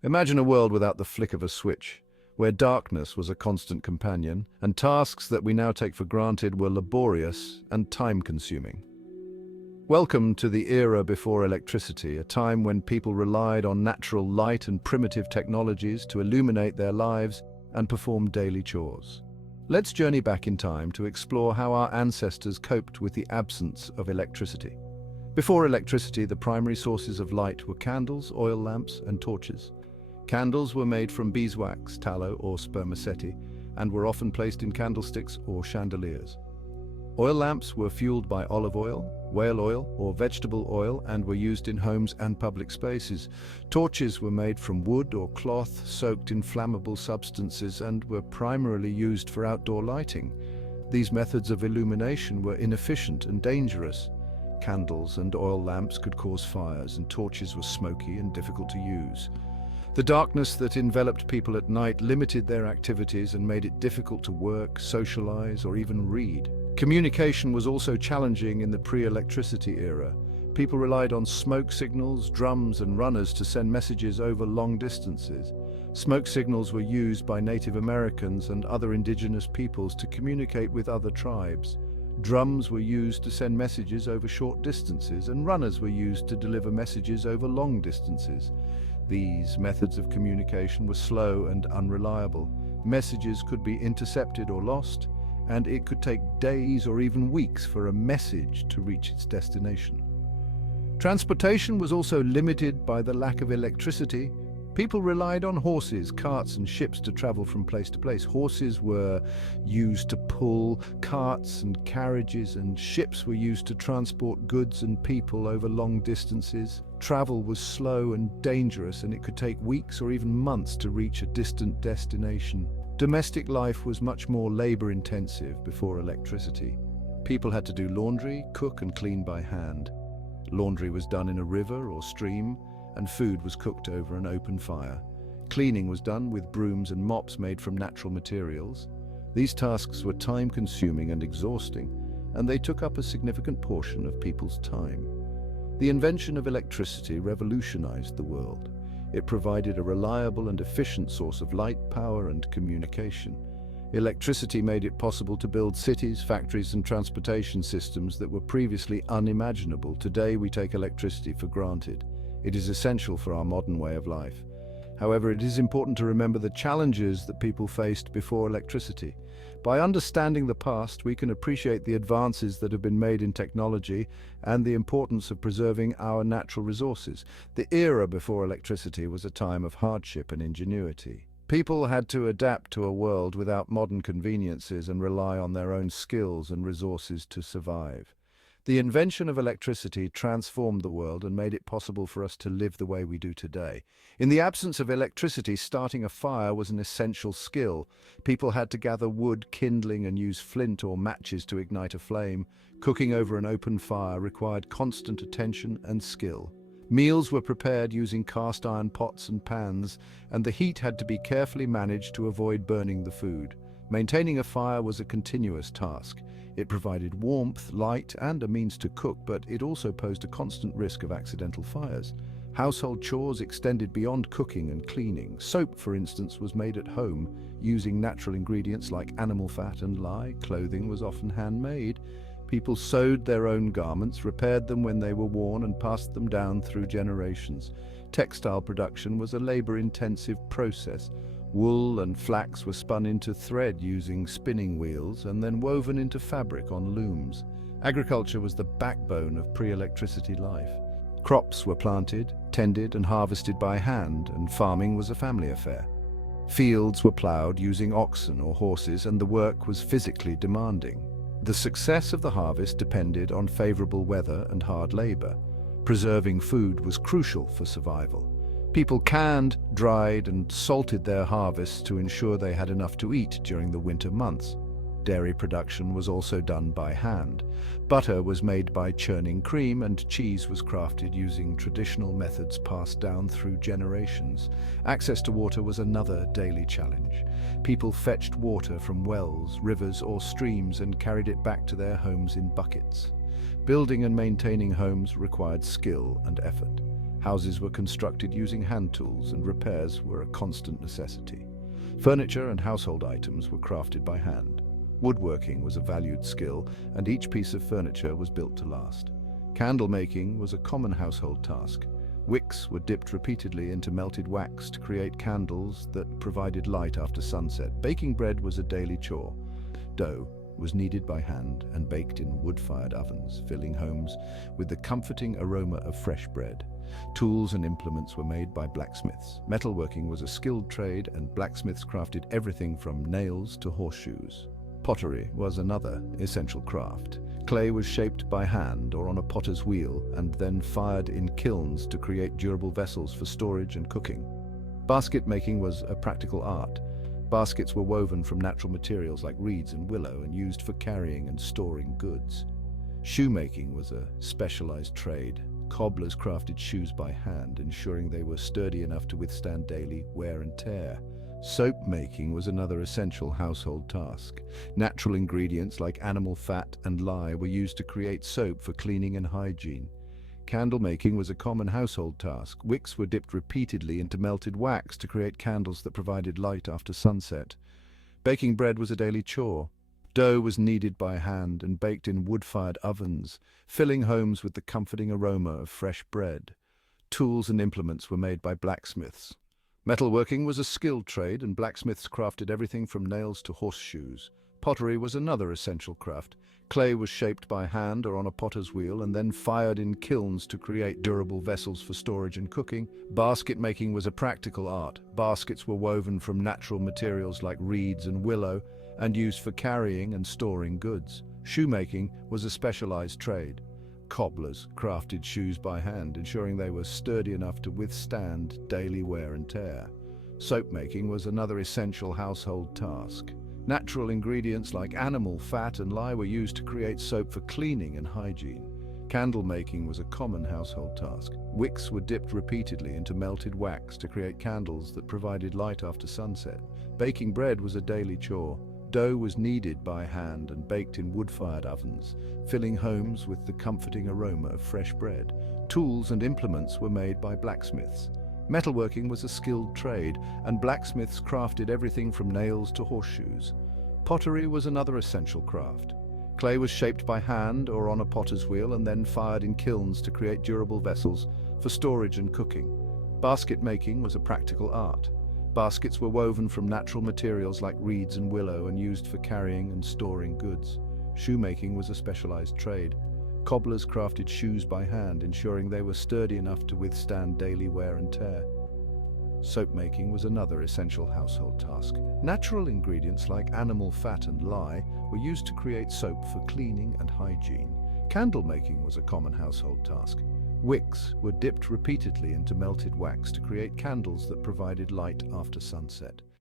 Imagine a world without the flick of a switch, where darkness was a constant companion, and tasks that we now take for granted were laborious and time-consuming. Welcome to the era before electricity, a time when people relied on natural light and primitive technologies to illuminate their lives and perform daily chores. Let's journey back in time to explore how our ancestors coped with the absence of electricity. Before electricity, the primary sources of light were candles, oil lamps, and torches. Candles were made from beeswax, tallow, or spermaceti, and were often placed in candlesticks or chandeliers. Oil lamps were fueled by olive oil, whale oil, or vegetable oil and were used in homes and public spaces. Torches were made from wood or cloth soaked in flammable substances and were primarily used for outdoor lighting. These methods of illumination were inefficient and dangerous. Candles and oil lamps could cause fires, and torches were smoky and difficult to use. The darkness that enveloped people at night limited their activities and made it difficult to work, socialize, or even read. Communication was also challenging in the pre-electricity era. People relied on smoke signals, drums, and runners to send messages over long distances. Smoke signals were used by Native Americans and other indigenous peoples to communicate with other tribes. Drums were used to send messages over short distances, and runners were used to deliver messages over long distances. These methods of communication were slow and unreliable. Messages could be intercepted or lost, and it could take days or even weeks for a message to reach its destination. Transportation was also limited by the lack of electricity. People relied on horses, carts, and ships to travel from place to place. Horses were used to pull carts and carriages, and ships were used to transport goods and people over long distances. Travel was slow and dangerous, and it could take weeks or even months to reach a distant destination. Domestic life was much more labor-intensive before electricity. People had to do laundry, cook, and clean by hand. Laundry was done in a river or stream, and food was cooked over an open fire. Cleaning was done with brooms and mops made from natural materials. These tasks were time-consuming and exhausting, and they took up a significant portion of people's time. The invention of electricity revolutionized the world. It provided a reliable and efficient source of light, power, and communication. Electricity made it possible to build cities, factories, and transportation systems that were previously unimaginable. Today, we take electricity for granted. It is essential for our modern way of life. However, it is important to remember the challenges that people faced before electricity. By understanding the past, we can appreciate the advances that have been made in technology and the importance of preserving our natural resources. The era before electricity was a time of hardship and ingenuity. People had to adapt to a world without modern conveniences and rely on their own skills and resources to survive. The invention of electricity transformed the world and made it possible for us to live the way we do today. In the absence of electricity, starting a fire was an essential skill. People had to gather wood, kindling, and use flint or matches to ignite a flame. Cooking over an open fire required constant attention and skill. Meals were prepared using cast iron pots and pans, and the heat had to be carefully managed to avoid burning the food. Maintaining a fire was a continuous task. It provided warmth, light, and a means to cook, but it also posed a constant risk of accidental fires. Household chores extended beyond cooking and cleaning. Soap, for instance, was made at home using natural ingredients like animal fat and lye. Clothing was often handmade. People sewed their own garments, repaired them when they were worn, and passed them down through generations. Textile production was a labor-intensive process. Wool and flax were spun into thread using spinning wheels and then woven into fabric on looms. Agriculture was the backbone of pre-electricity life. Crops were planted, tended, and harvested by hand, and farming was a family affair. Fields were plowed using oxen or horses, and the work was physically demanding. The success of the harvest depended on favorable weather and hard labor. Preserving food was crucial for survival. People canned, dried, and salted their harvests to ensure they had enough to eat during the winter months. Dairy production was also done by hand. Butter was made by churning cream, and cheese was crafted using traditional methods passed down through generations. Access to water was another daily challenge. People fetched water from wells, rivers, or streams and carried it back to their homes in buckets. Building and maintaining homes required skill and effort. Houses were constructed using hand tools, and repairs were a constant necessity. Furniture and household items were crafted by hand. Woodworking was a valued skill, and each piece of furniture was built to last. Candle making was a common household task. Wicks were dipped repeatedly into melted wax to create candles that provided light after sunset. Baking bread was a daily chore. Dough was kneaded by hand and baked in wood-fired ovens, filling homes with the comforting aroma of fresh bread. Tools and implements were made by blacksmiths. Metalworking was a skilled trade, and blacksmiths crafted everything from nails to horseshoes. Pottery was another essential craft. Clay was shaped by hand or on a potter's wheel and then fired in kilns to create durable vessels for storage and cooking. Basket making was a practical art. Baskets were woven from natural materials like reeds and willow and used for carrying and storing goods. Shoemaking was a specialized trade. Cobblers crafted shoes by hand, ensuring they were sturdy enough to withstand daily wear and tear. Soap making was another essential household task. Natural ingredients like animal fat and lye were used to create soap for cleaning and hygiene. Candle making was a common household task. Wicks were dipped repeatedly into melted wax to create candles that provided light after sunset. Baking bread was a daily chore. Dough was kneaded by hand and baked in wood-fired ovens, filling homes with the comforting aroma of fresh bread. Tools and implements were made by blacksmiths. Metalworking was a skilled trade, and blacksmiths crafted everything from nails to horseshoes. Pottery was another essential craft. Clay was shaped by hand or on a potter's wheel and then fired in kilns to create durable vessels for storage and cooking. Basket making was a practical art. Baskets were woven from natural materials like reeds and willow and used for carrying and storing goods. Shoemaking was a specialized trade. Cobblers crafted shoes by hand, ensuring they were sturdy enough to withstand daily wear and tear. Soap making was another essential household task. Natural ingredients like animal fat and lye were used to create soap for cleaning and hygiene. Candle making was a common household task. Wicks were dipped repeatedly into melted wax to create candles that provided light after sunset. Baking bread was a daily chore. Dough was kneaded by hand and baked in wood-fired ovens, filling homes with the comforting aroma of fresh bread. Tools and implements were made by blacksmiths. Metalworking was a skilled trade, and blacksmiths crafted everything from nails to horseshoes. Pottery was another essential craft. Clay was shaped by hand or on a potter's wheel and then fired in kilns to create durable vessels for storage and cooking. Basket making was a practical art. Baskets were woven from natural materials like reeds and willow and used for carrying and storing goods. Shoemaking was a specialized trade. Cobblers crafted shoes by hand, ensuring they were sturdy enough to withstand daily wear and tear. Soap making was another essential household task. Natural ingredients like animal fat and lye were used to create soap for cleaning and hygiene. Candle making was a common household task. Wicks were dipped repeatedly into melted wax to create candles that provided light after sunset.